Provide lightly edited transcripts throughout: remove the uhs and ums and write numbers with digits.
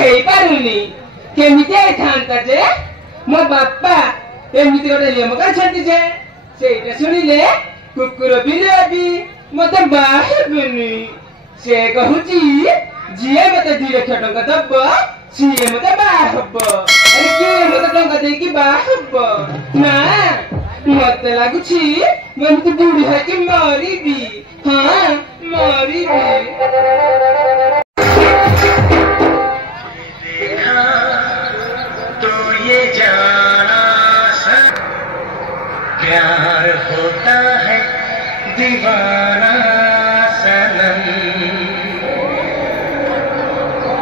ହେଇ ପାରୁନି କେମିତି ହେଇଥାନ୍ତା ଯେ ମୋ ବାପା ଏମିତି ଗୋଟେ ନିୟମ କରିଛନ୍ତି ଯେ ସେଇଟା ଶୁଣିଲେ କୁକୁର ବିଲେଇ ବି ମତେ ବାହା ହେବେନି। ସେ କହୁଛି ଯିଏ ମତେ 2 ଲକ୍ଷ ଟଙ୍କା ଦବ ସିଏ ମତେ ବାହା ହବ। ଆରେ କିଏ ମତେ ଟଙ୍କା ଦେଇକି ବାହା ହବ? ନା ମତେ ଲାଗୁଛି ମୁଁ ଏମିତି ବୁଢୀ ହେଇକି ମରିବି। ହଁ ମରିବି। तो ये जाना प्यार होता है दीवाना सनम,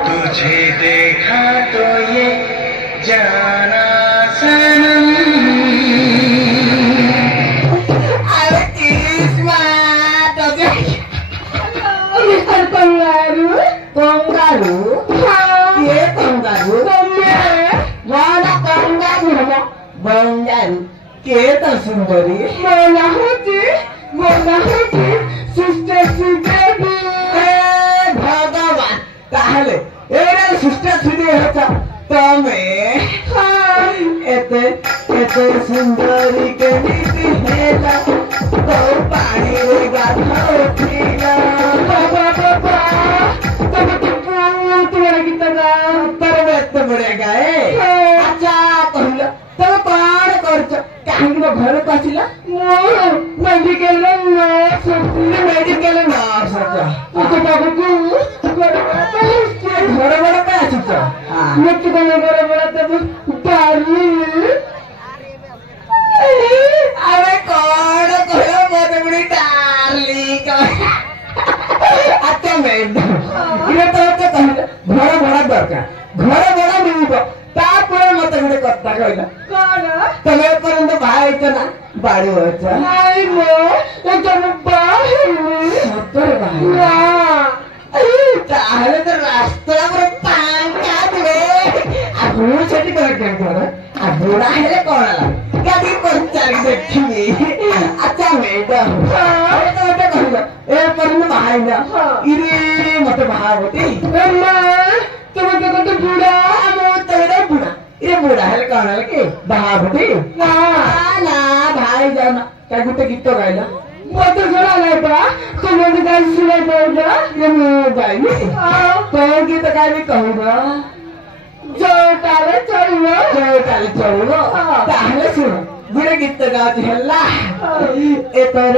तुझे देखा तो ये जाना सनम। अरे किस्मत कंगारू कंगारू ये कंगारू वाला कंगारू हम बंगारू के तो सुंदरी मोना होती सिस्टर सुदेवी। भगवान ताहले एरा सिस्टर सुदेवी होता तमे एते एते सुंदरी के नीति हेला तो पानी रे गाधौठीला। बाबा बाबा तब तुम्हारा गीत गा परवेत बड़ेगा अच्छा कहला तब कौन करछ काहे को घर पछिला मेडिकल नर्स अच्छा तो बाबू को घर बड़ा का छ मत को घर बड़ा तब पानी अरे कौन कहो मत बड़ी डार्लिंग अच्छा मैडम ये तो कहले घर बड़ा दरकार घर बड़ा मिलबो तापर मत गुडे कथा कहला कोन तमे परंत भाई त ना बाड़ी होछ नाही मो ए तम बाही सतर भाई ना ताहले तो रास्ता पर पांका दे आ भूल छटी कर के आ बुरा हेले कोनला गाड़ी पर चल देखी। अच्छा मैडम अरे तो मत कहला ए परंत भाई ना इरे मत भाई होती अम्मा तुम तो बुढ़ा मो तेरे बुढ़ा ये बुढ़ा है कौन है के बाबूटी ना ना भाई जाना क्या गुटे गीत गाइला मत जोड़ा नहीं बा तुम ने गाय सुने बोला ये मो गाई तो गीत गाई कहूबा जो ताले चढ़िबो ताहले सुन गुटे गीत गात हल्ला एतर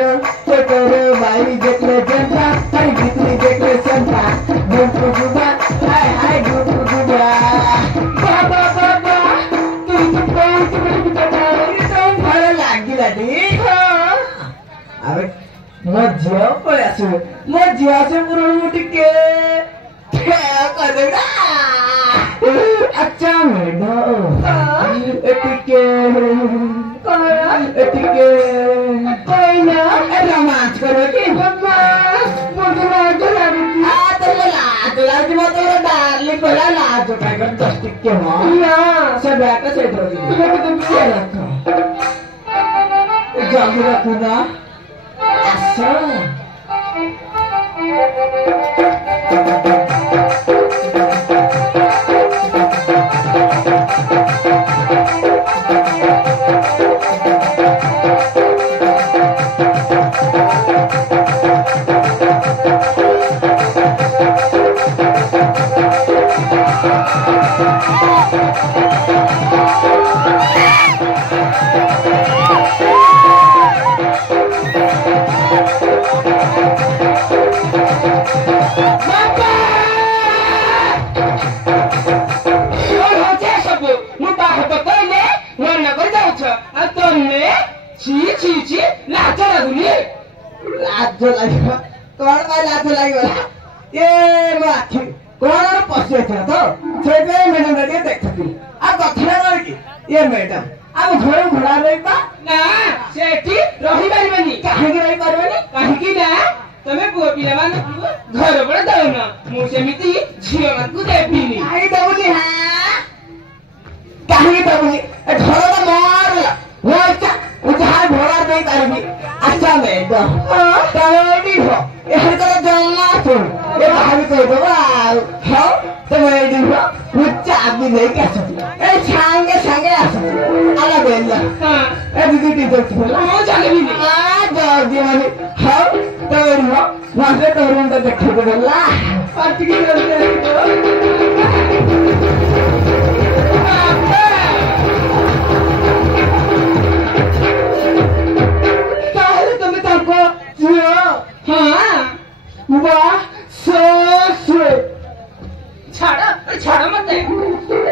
भाई देखले जनता हर गीतनी देखले संता गुपु गुबा हाय हाय गुपु गुबा बाबा बाबा तू तो बहुत बड़ी बता रही तो भले लागी लाडी अबे मज्जा पड़े आसु मज्जा से पुरो मुटी के कर देगा। अच्छा मैडम एटिके कोई ना रोमांच करो कि मुझे लाज लगी आ तो लाज मत रे डार्लिंग बोला लाज उठा कर 10 टिक्के हो ना सब बैठ से दोगी तुम क्या रखो जल्दी रखो ना अच्छा लाज लगुनी लाज लगे कौन भाई लाज लगे ये माथि कौन पशु था तो से मैडम रे देखथि आ कथरा कर की ये मैडम अब घर घोड़ा नहीं पा ना सेठी रही पारिबनी काहे की रही पारिबनी काहे की ना तमे पुओ पिला मान घर बड़ दाउ ना मु सेमिति झियो मान को देबिनी काहे दबुनी हां काहे दबुनी घर तो मारला होचा उधार भोला नहीं पारबी। अच्छा मैडम तमेडी हो ए हर कर जल्ला सुन ए भाभी कह दो हां ତମେ ଏଇଠି ମୁଁ ଚାବି ଦେଇକି ଆସୁଛି ଏଇ ସାଙ୍ଗେ ସାଙ୍ଗେ ଆସୁଛି ଆଲା ବେଲା ଏ ଦିଦି ଟିକେ ଦେଖିଲା ମୁଁ ଚାଲିବିନି ଜଲ୍ଦି ମାନେ ହଉ ତମେ ରୁହ ମାସେ ତୋ ରୁମଟା ଦେଖେଇକି ଦେଲା ପାଟିକି ଜଲ୍ଦି ଆସିବ ତାହେଲେ ତମେ ତାଙ୍କ ଝିଅ ହଁ ବାଃ ଛାଡ ଛାଡ ମତେ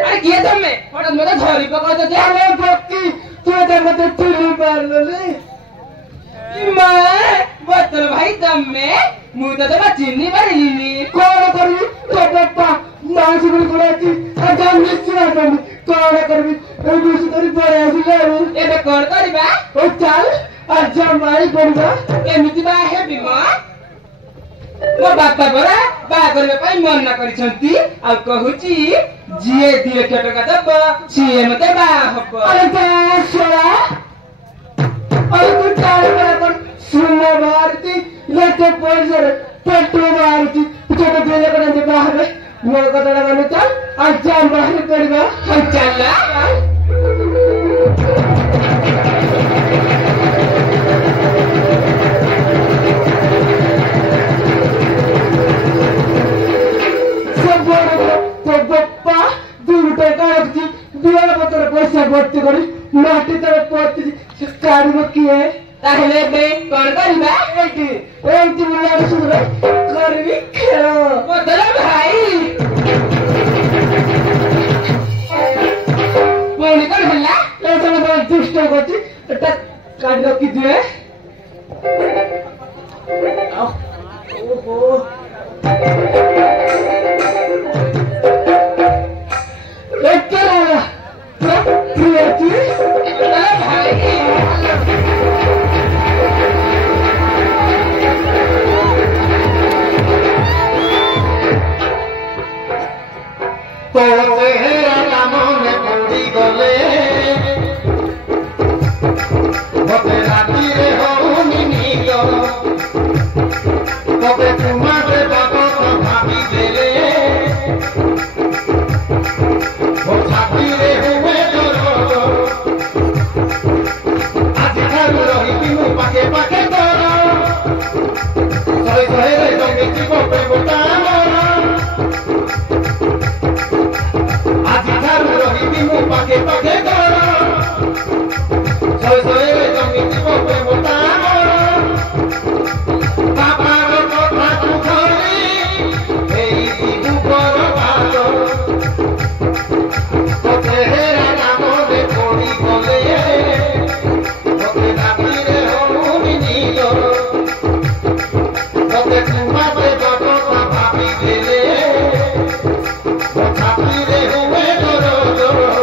ଆରେ କିଏ ତମେ ହଠାତ୍ ମତେ ଧରି ପକାଉଛ ଯେ अरे बक्की तू तो मत चुली मार ले ମା ବତଲ ଭାଇ ତମେ ମୁଁ ତ ତମ ଚିହ୍ନି ପାରିଲିନି कौन करी तो पप्पा मां से भी बोला कि अजान निश्चय करनी कौन करबी ए दूसरी तरी पड़े आसिले ଏବେ କଣ କରିବା ओ चल अजा माई करबा କେମିତି ବାହା ହେବି ମା ମୋ ବାପା ପରା ବାହା କରିବା ପାଇଁ ମନା କରିଛନ୍ତି ଆଉ କହୁଛି ଯିଏ 2 ଲକ୍ଷ ଟଙ୍କା ଦବ ସିଏ ମତେ ବାହା ହବ अरे सोला अरे तू चाल कर सुन मारती ले तो पैसे पेट्रो मारती छोटे बेले करने बाहर मोर कतड़ा माने चल अजा बाहर करबा ହଉ ଚାଲ पप्पा 2 टका रखी बियार पत्र पैसा भर्ती करी माटी तले पत्ती काढिब किए ତାହେଲେ ଏବେ କଣ କରିବା एटी एटी मुलार सुरे करबी खेल ବଦଳ ଭାଇ ପୁଣି କଣ ହେଲା एटा मत दुष्ट गति एटा काढ रखी दिए ओहो एटा प्रियती ବଦଳ ଭାଇ तो तेरा नाम में पड़ी गले मते राती रे होनी नीलो तबे तुम्हारे बाबा तो भाभी देले वो छाती रे हुए डरो आज खालू रही तीनों पाके पाके डरो सोई सोई रे जंगे जीवो पे बोटा पाके पाके गरा सोय सोय रे जमी जीव पे मोटा बाबा रो কথা তুখরি এই জীবু পর ভালো তোতে হেরা নাম রে পড়ি গলে তোতে রাতি রে হউনি নীল তোতে তোমাতে বাবা ভাবি দেলে ছাতি রে হুয়ে ডরো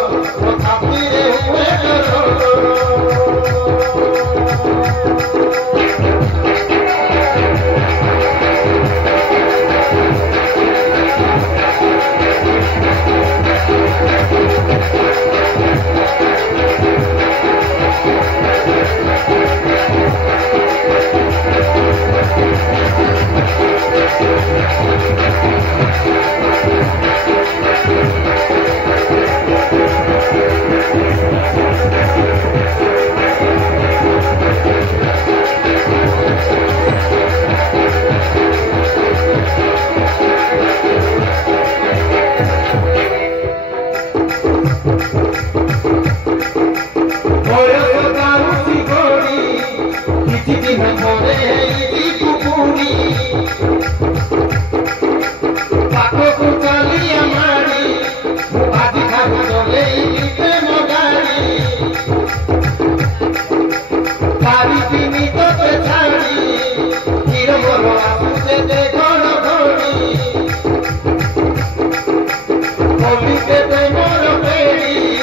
Holy